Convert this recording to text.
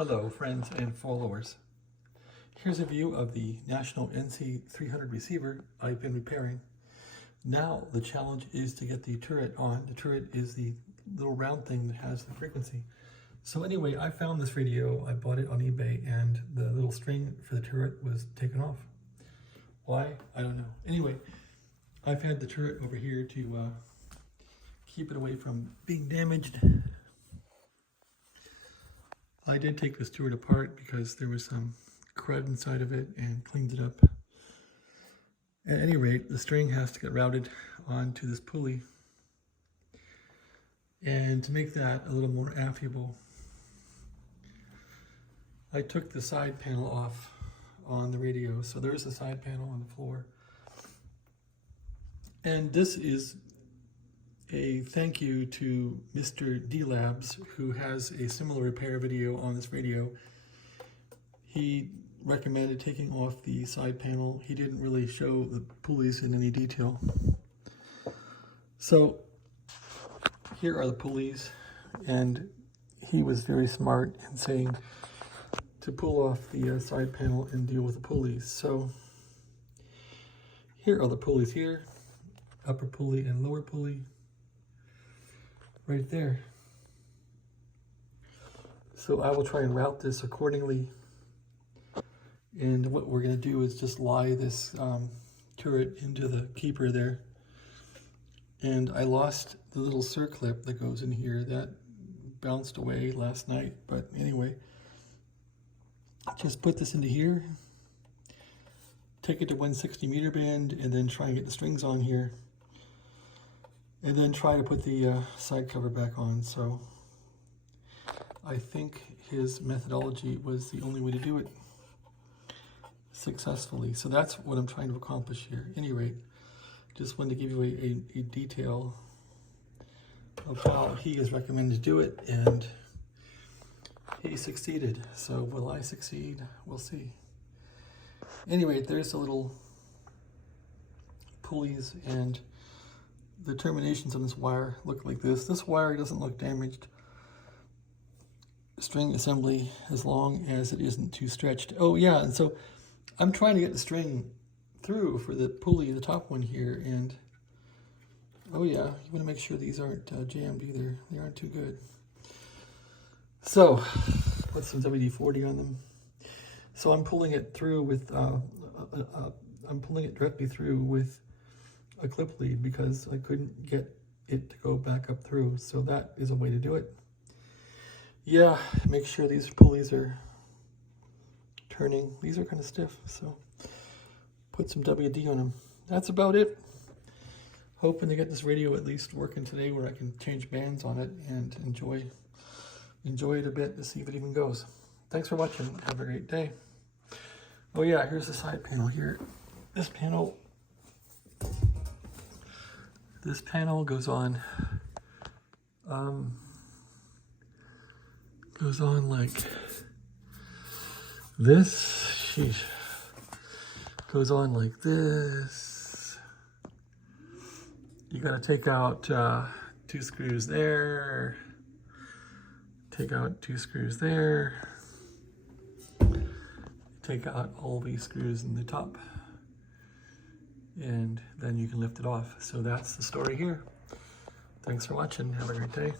Hello friends and followers. Here's a view of the National NC-300 receiver I've been repairing. Now the challenge is to get the turret on. The turret is the little round thing that has the frequency. So anyway, I found this radio, I bought it on eBay, and the little string for the turret was taken off. Why? I don't know. Anyway, I've had the turret over here to keep it away from being damaged. I did take this turret apart because there was some crud inside of it and cleaned it up. At any rate, the string has to get routed onto this pulley. And to make that a little more affable, I took the side panel off on the radio. So there's a side panel on the floor. And this is a thank you to Mr. D Labs, who has a similar repair video on this radio. He recommended taking off the side panel. He didn't really show the pulleys in any detail. So here are the pulleys, and he was very smart in saying to pull off the side panel and deal with the pulleys. So here are the pulleys here, upper pulley and lower pulley. Right there. So I will try and route this accordingly. And what we're going to do is just lie this turret into the keeper there. And I lost the little circlip that goes in here. That bounced away last night. But anyway, just put this into here. Take it to 160 meter band and then try and get the strings on here. And then try to put the side cover back on. So I think his methodology was the only way to do it successfully. So that's what I'm trying to accomplish here. At any rate, just wanted to give you a detail of how he has recommended to do it, and he succeeded. So will I succeed? We'll see. Anyway, there's the little pulleys, and the terminations on this wire look like this. This wire doesn't look damaged. String assembly, as long as it isn't too stretched. Oh yeah, and so I'm trying to get the string through for the pulley, the top one here, and oh yeah, you want to make sure these aren't jammed either. They aren't too good. So put some WD-40 on them. So I'm pulling it through with I'm pulling it directly through with a clip lead because I couldn't get it to go back up through. So that is a way to do it. Yeah, make sure these pulleys are turning. These are kind of stiff, so put some WD on them. That's about it. Hoping to get this radio at least working today where I can change bands on it and enjoy it a bit to see if it even goes. Thanks for watching. Have a great day. Oh yeah, here's the side panel here. This panel goes on like this. Sheesh. Goes on like this. You gotta take out 2 screws there. Take out 2 screws there. Take out all these screws in the top. And then you can lift it off. So that's the story here. Thanks for watching. Have a great day.